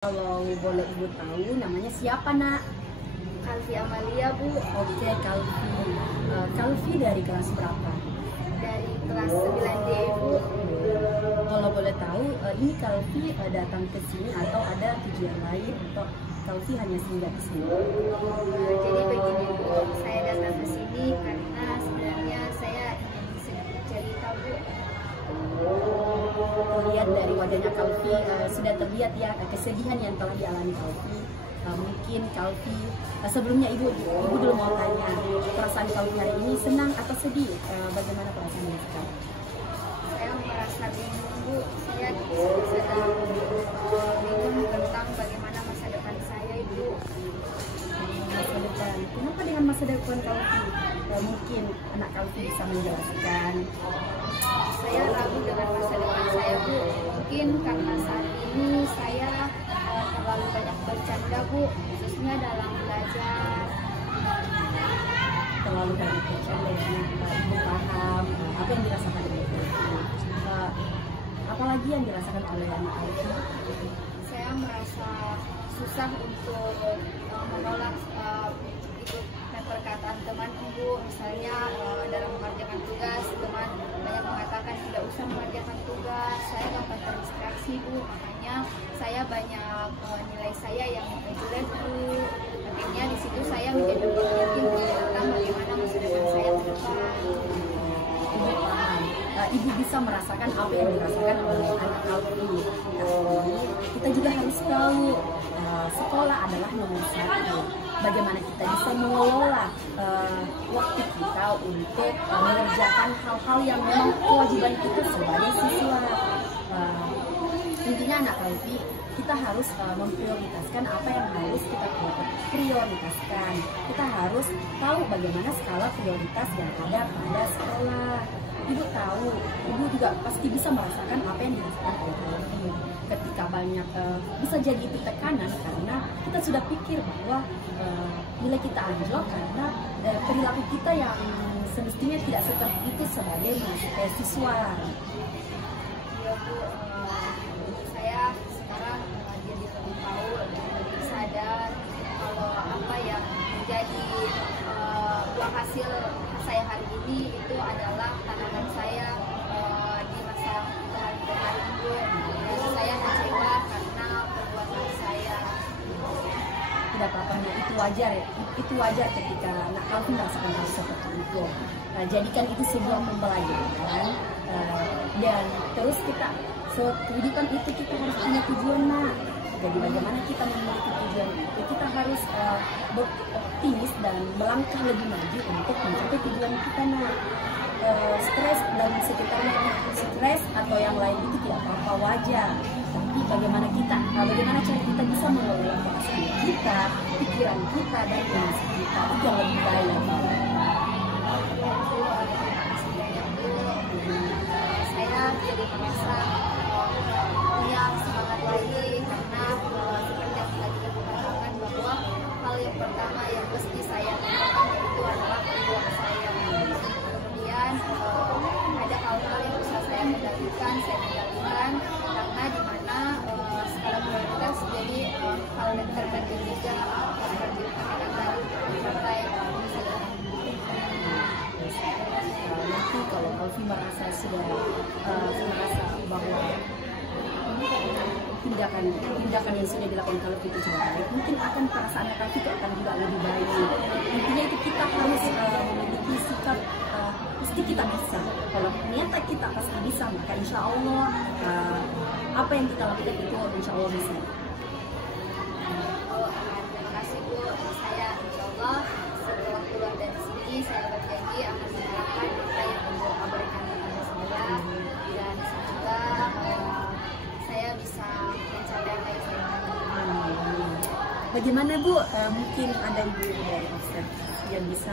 Kalau boleh Ibu tahu, namanya siapa, Nak? Kalvi Amalia, Bu. Oke, Kalvi. Kalvi dari kelas berapa? Dari kelas 9D, Bu. Kalau boleh tahu, ini Kalvi datang ke sini atau ada tujuan lain atau Kalvi hanya singgah di sini? Jadi begini, Bu. Saya datang ke sini karena sebenarnya saya ingin sedikit cerita, Bu. Lihat dari wajahnya Kalvi, sudah terlihat ya kesedihan yang telah dialami Kalvi. Mungkin Kalvi, sebelumnya Ibu dulu mau tanya, perasaan Kalvi hari ini senang atau sedih? Bagaimana perasaannya sekarang? Saya merasa bingung, Bu. Saya sedang bingung tentang bagaimana masa depan saya, Ibu. Masa depan, kenapa dengan masa depan Kalvi? Mungkin anak Kalvi bisa menjelaskan. Saya ragu dengan masa depan saya, Bu. Mungkin karena saat ini saya terlalu banyak bercanda, Bu, khususnya dalam belajar. Terlalu banyak bercanda ya, Ibu paham apa yang dirasakan oleh Kalvi. Apalagi yang dirasakan oleh anak Kalvi? Saya merasa susah untuk menolak ikut perkataan teman, Bu. Misalnya dalam mengerjakan tugas, teman banyak mengatakan tidak usah mengerjakan tugas. Saya gampang terdistraksi, Bu. Makanya saya banyak nilai saya yang jelek, Bu. Akhirnya di situ saya menjadi berpikir tentang bagaimana masa depan saya ke depan. Ibu paham. Ibu bisa merasakan apa yang dirasakan oleh anak Kalvi. Tapi kita juga harus tahu sekolah adalah nomor satu. Bagaimana kita bisa mengelola waktu kita untuk mengerjakan hal-hal yang memang kewajiban kita sebagai siswa. Intinya anak Kalvi, kita harus memprioritaskan apa yang harus kita prioritaskan. Kita harus tahu bagaimana skala prioritas yang ada pada sekolah. Ibu tahu, Ibu juga pasti bisa merasakan apa yang dirasakan oleh Kalvi. Ketika banyak, bisa jadi itu tekanan karena kita sudah pikir bahwa nilai kita anjlok karena perilaku kita yang semestinya tidak seperti itu sebagai siswa. Iya, Bu. Saya sekarang jadi lebih tahu dan lebih sadar kalau apa yang menjadi buah hasil saya hari ini itu adalah tanaman saya di masa kemarin, Bu. Dan saya kecewa karena perbuatan saya. Tidak apa-apa, itu wajar ya. Itu wajar ketika anak Kalvi merasakan hal seperti itu. Jadikan itu sebuah pembelajaran dan terus kita kehidupan itu kita harus punya tujuan, Nak. Jadi bagaimana kita memiliki tujuan itu, kita harus beroptimis dan melangkah lebih maju untuk mencapai tujuan kita, Nak. Stres dan sekitarnya, stres atau yang lain itu tidak apa-apa, wajar. Tapi bagaimana cara kita bisa mengelola perasaan kita, pikiran kita, dan emosi kita itu yang lebih baik. Saya jadi merasa punya semangat lagi karena seperti yang tadi kita katakan bahwa hal yang pertama yang mesti saya lakukan itu adalah peluang saya. Kemudian ada hal-hal yang bisa saya kendalikan karena di mana skala prioritas jadi hal yang terpenting juga seperti yang tadi sampai Nanti kalau Kalvi merasa sudah merasa bahwa tindakan yang sudah dilakukan Kalvi itu sudah baik, mungkin akan perasaan Kalvi itu akan juga lebih baik. Intinya itu kita harus memiliki sikap pasti kita bisa. Kalau ternyata kita pasti bisa, maka insya Allah apa yang kita lakukan itu insya Allah bisa. Terima kasih, Bu. Saya insya Allah setelah keluar dari sini saya berjanji akan menerapkan apa yang Ibu berikan kepada saya dan semoga saya bisa mencapai apa yang saya inginkan. Bagaimana, Bu? Mungkin ada Ibu dari Ustaz yang bisa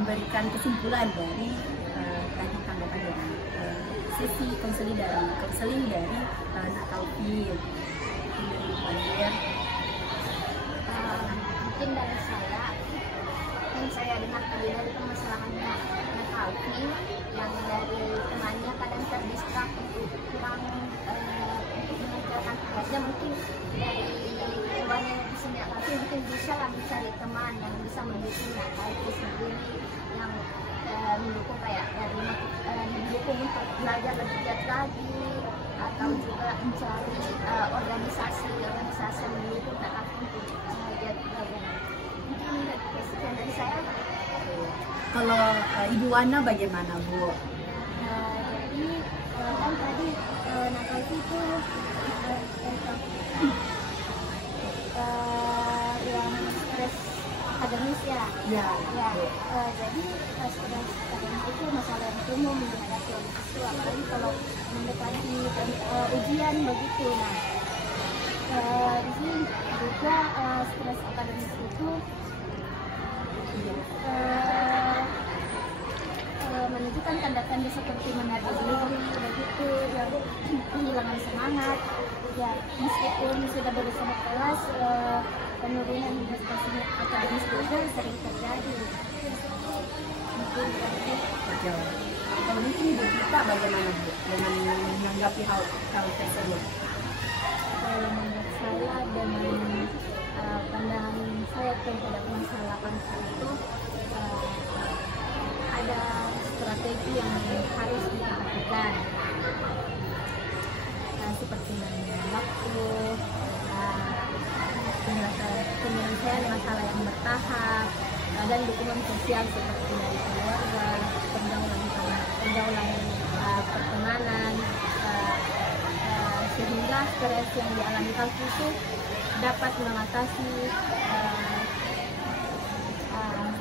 memberikan kesimpulan dari tanggapan dari sesi konseling dari anak Kalvi. Mungkin dari saya yang saya dengar tadi dari permasalahannya anak Kalvi yang dari temannya kadang terdistrak kurang untuk mengerjakan tugasnya mungkin dari hewan yang disini tapi mungkin bisa lah mencari teman yang bisa mendukung itu sendiri yang mendukung kayak dari mendukung untuk belajar lebih giat lagi atau juga mencari organisasi yang mendukung Kak untuk giat belajar. Mungkin sekian dari saya. Kalau Ibu Wana bagaimana, Bu? Jadi kan tadi nakal itu yang stres akademis ya. Ya. Jadi stres akademis itu masalah yang umum dihadapi oleh siswa, apalagi kalau mendekati ujian begitu. Nah, di sini juga stres akademis itu menunjukkan tanda-tanda seperti menarik diri begitu, ya kehilangan semangat, ya meskipun sudah berusaha kelas penurunan prestasi akademis juga sering terjadi. Mungkin Kalau mungkin Ibu Gita bagaimana, Bu, dengan menanggapi hal tersebut? menurut saya dengan pandangan saya terhadap masalah konflik itu ada strategi yang harus diperhatikan, seperti manajemen waktu, penyelesaian masalah yang bertahap, dan dukungan sosial seperti dari keluarga, pergaulan pertemanan, sehingga stres yang dialami kalki itu dapat mengatasi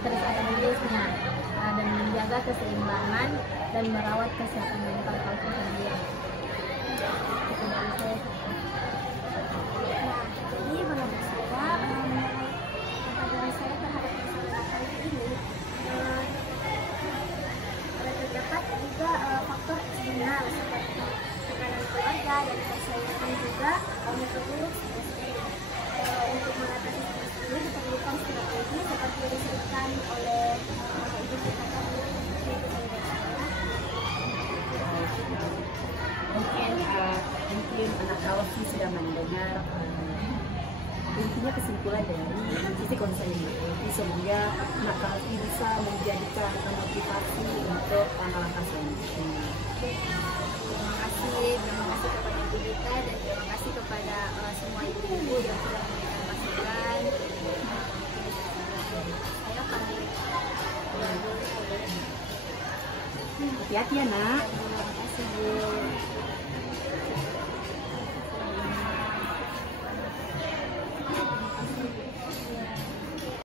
stres akademisnya dan menjaga keseimbangan dan merawat kesehatan mental kalki sendiri. Itu dari saya. Jadi menurut saya pandangan saya terhadap masalah kalki ini terdapat juga faktor eksternal seperti tekanan keluarga dan persaingan juga memperburuk stres ini. Untuk mengatasi stres ini diperlukan strategi seperti yang disebutkan oleh Ibu Sita tadi. Mungkin anak Kalki sudah mendengar intinya kesimpulan dari sisi konseling ini, sehingga anak Kalki bisa menjadikan motivasi untuk langkah-langkah selanjutnya. Terima kasih kepada Ibu Gita dan terima kasih kepada semua ibu-ibu yang sudah memberikan masukan. Saya pamit. Hati-hati ya, Nak. Terima kasih, Bu.